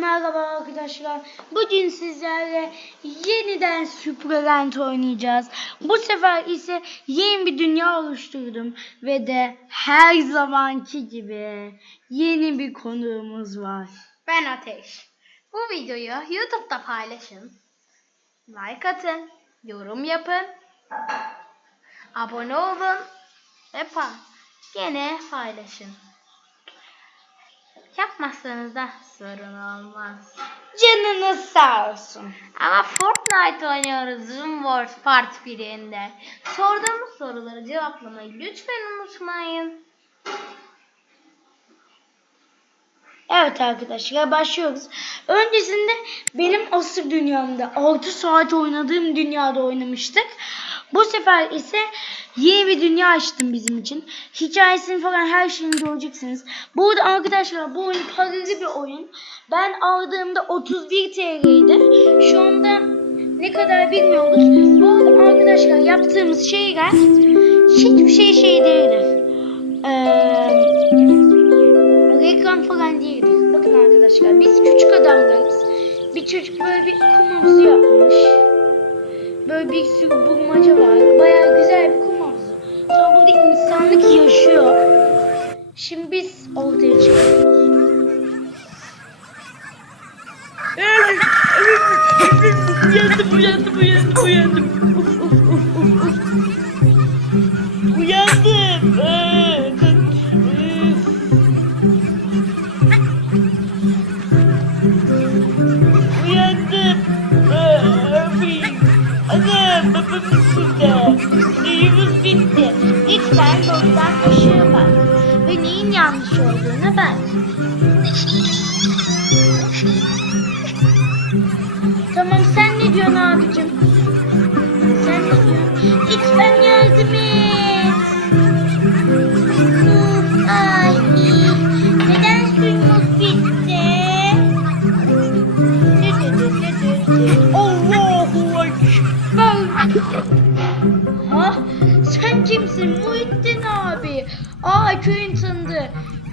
merhaba arkadaşlar. Bugün sizlerle yeniden Superland oynayacağız. Bu sefer ise yeni bir dünya oluşturdum. Ve de her zamanki gibi yeni bir konuğumuz var. Ben Ateş. Bu videoyu YouTube'da paylaşın. Like atın, yorum yapın, abone olun ve pa gene paylaşın. Yapmazsanız da sorun olmaz. Canınız sağ olsun. Ama Fortnite oynuyoruz Zoom Wars Part 1'inde. Sorduğumuz soruları cevaplamayı lütfen unutmayın. Evet arkadaşlar başlıyoruz. Öncesinde benim asıl dünyamda 6 saat oynadığım dünyada oynamıştık. Bu sefer ise yeni bir dünya açtım bizim için. Hikayesini falan her şeyini göreceksiniz. Bu arada arkadaşlar bu oyun paralı bir oyun. Ben aldığımda 31 TL'ydi. Şu anda ne kadar bilmiyoruz. Bu arada arkadaşlar yaptığımız şeyler hiçbir şey şey değildir. Eee reklam falan değildir. Bakın arkadaşlar biz küçük adamlarız. Bir çocuk böyle bir kum havuzu yapmış. Böyle bir sürü bulmaca var. Bayağı güzel bir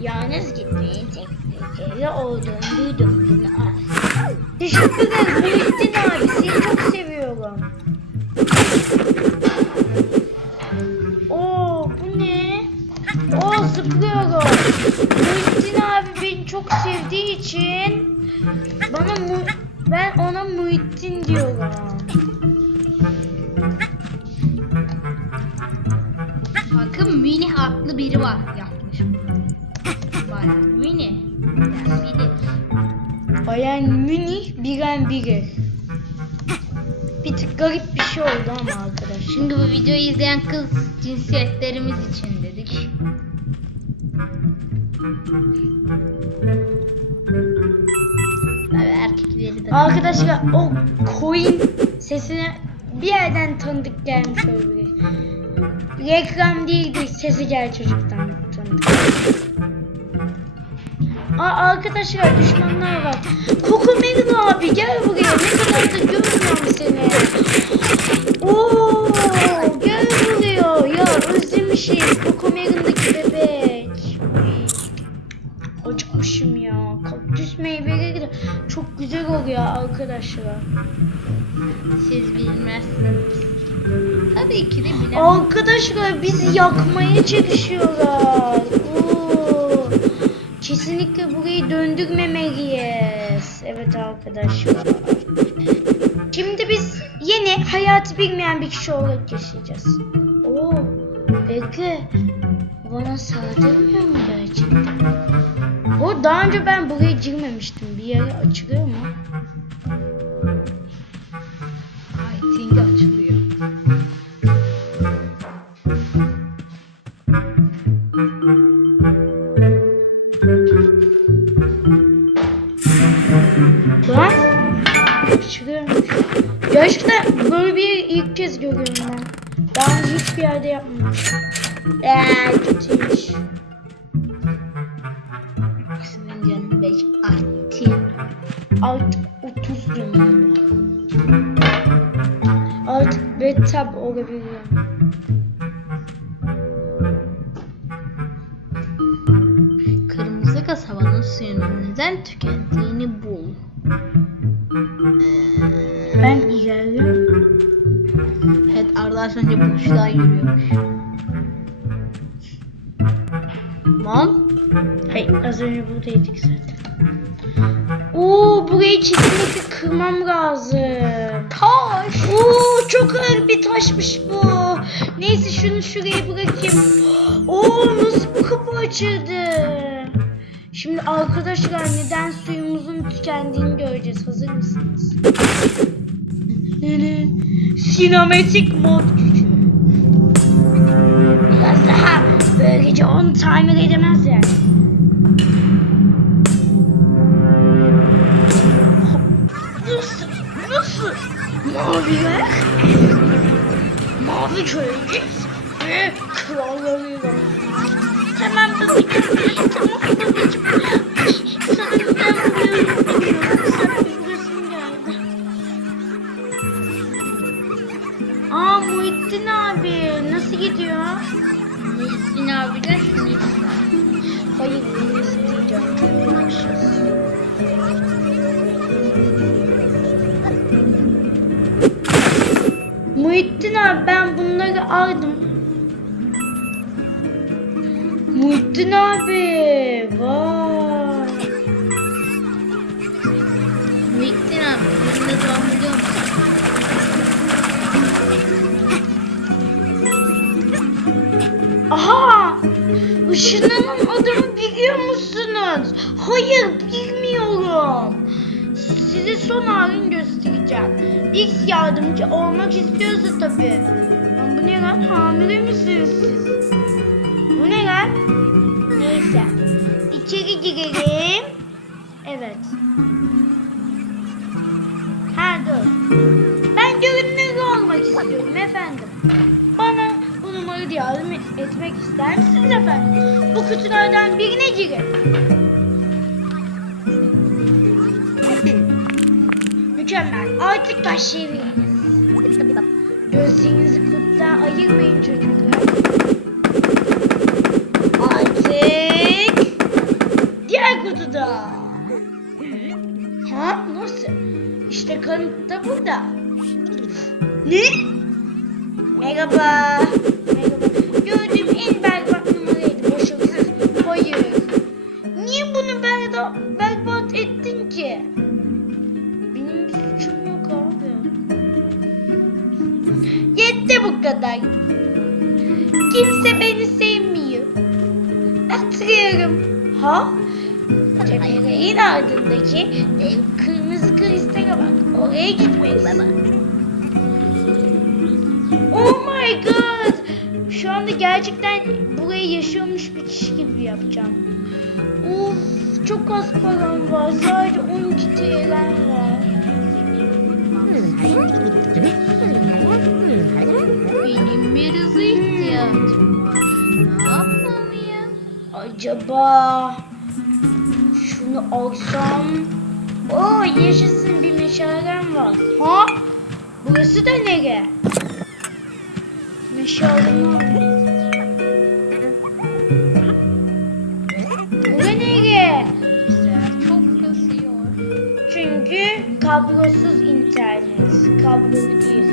Yalnız gitmeyin tehlikeli olduğunu duydum. Teşekkür ederim Muhittin abi. Seni çok seviyorum. Oo bu ne? Oo zıplıyorum. Muhittin abi beni çok sevdiği için bana mu ben ona Muhittin diyorum. Biren biri. Bir tık garip bir şey oldu ama arkadaşlar. Şimdi bu videoyu izleyen kız cinsiyetlerimiz için dedik. Tabii erkekleri de. Arkadaşlar o coin sesine bir yerden tanıdık gelmiş olabilir. Reklam değildi sesi gel çocuktan tanıdık. Aa arkadaşlar düşmanlar var. De bilen. Arkadaşlar biz yakmaya çalışıyorlar. Kesinlikle burayı döndürmemeliyiz. Evet arkadaşlar. Şimdi biz yeni hayatı bilmeyen bir kişi olarak yaşayacağız. Oo, bekle. Bana saldırmıyor mu gerçekten? O daha önce ben buraya girmemiştim. Bir yere açılıyor mu? Böyle bir ilk kez görüyorum ben. Daha hiçbir yerde yapmamıştım. Eee kötüymüş. Senin canın 5 arttı. Artık 30 diyorum. Artık betap olabiliyorum. Kırmızı kasa arabanın suyunun neden tükendiğini bul. Arda az önce boşluğa yürüyormuş. Hayır az önce buradaydık zaten. Oo burayı kesinlikle kırmam lazım. taş. Oo çok ağır bir taşmış bu. Neyse şunu şuraya bırakayım. Oo nasıl bu kapı açıldı? Şimdi arkadaşlar neden suyumuzun tükendiğini göreceğiz. Hazır mısınız? Sinematik mod gücü. Biraz daha böylece onu tamir edemez yani. Nasıl? Nasıl? Maviler? Mavi köylü ve krallarıyla. Tamam babacığım. Muhittin abi ben bunları aldım. Muhittin abi vay. Muhittin abi ne zaman biliyor musun? Aha! Işınlanan adamı biliyor musunuz? Hayır bilmiyorum. Size son halini göstereceğim. X yardımcı olmak istiyorsa tabii. Lan bu ne lan? Hamile misiniz siz? Bu ne lan? Neyse. İçeri girelim. Evet. Ha dur. Ben görünür olmak istiyorum efendim. Bana bu numarayı yardım et- etmek ister misiniz efendim? Bu kutulardan birine girin. Mükemmel. Artık başlayabiliriz. Gözlerinizi kutudan ayırmayın çocuklar. Artık diğer kutuda. Ha nasıl? İşte kanıt da burada. Ne? Merhaba. Yetti bu kadar. Kimse beni sevmiyor. Hatırlıyorum. Ha? Cemre'nin ardındaki dev kırmızı kristale bak. Oraya gitmelisin. Oh my god. Şu anda gerçekten burayı yaşıyormuş bir kişi gibi yapacağım. Of çok az param var. Sadece 12 TL'm var. Benim bir hızı ihtiyacım var. Ne yapmalıyım? Acaba şunu alsam? Oo yaşasın bir meşalem var. Ha? Burası da nere? Meşalemi alayım. Bura nere? Güzel, çok. Çünkü kablosuz internet. Kablolu değil.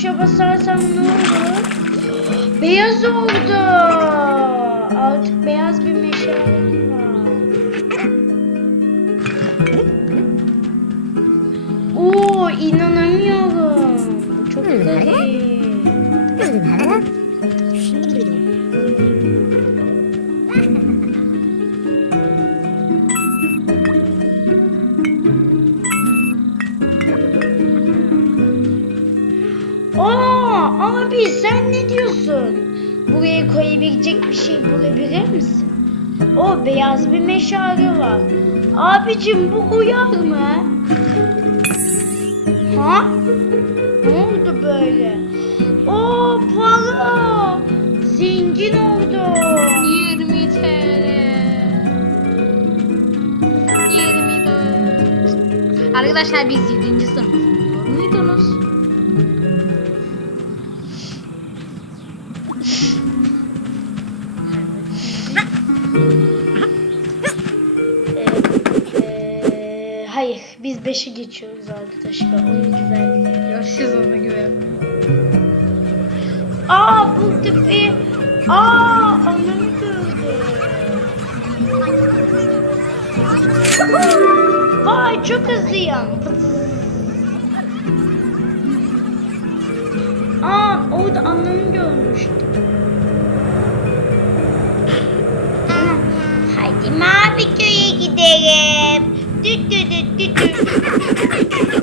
Tuşa basarsam ne olur? Beyaz oldu. Artık beyaz bir meşalem var. Oo inanamıyorum. Bu çok garip. Sen ne diyorsun? Buraya koyabilecek bir şey bulabilir misin? O beyaz bir meşale var. Abicim bu uyar mı? Ha? Ne oldu böyle? Oo para! Zengin oldum. 20 TL. 24. Arkadaşlar biz 7. hayır, biz 5'e geçiyoruz arkadaşlar. Oyun güzelliği. Ya siz ona güvenmeyin. Aa bu tipi. Aa anamı gördü. Vay çok hızlıyım. Aa orada anlamı görmüştüm. Hadi mavi köye gidelim. Düt düt ハハハハ!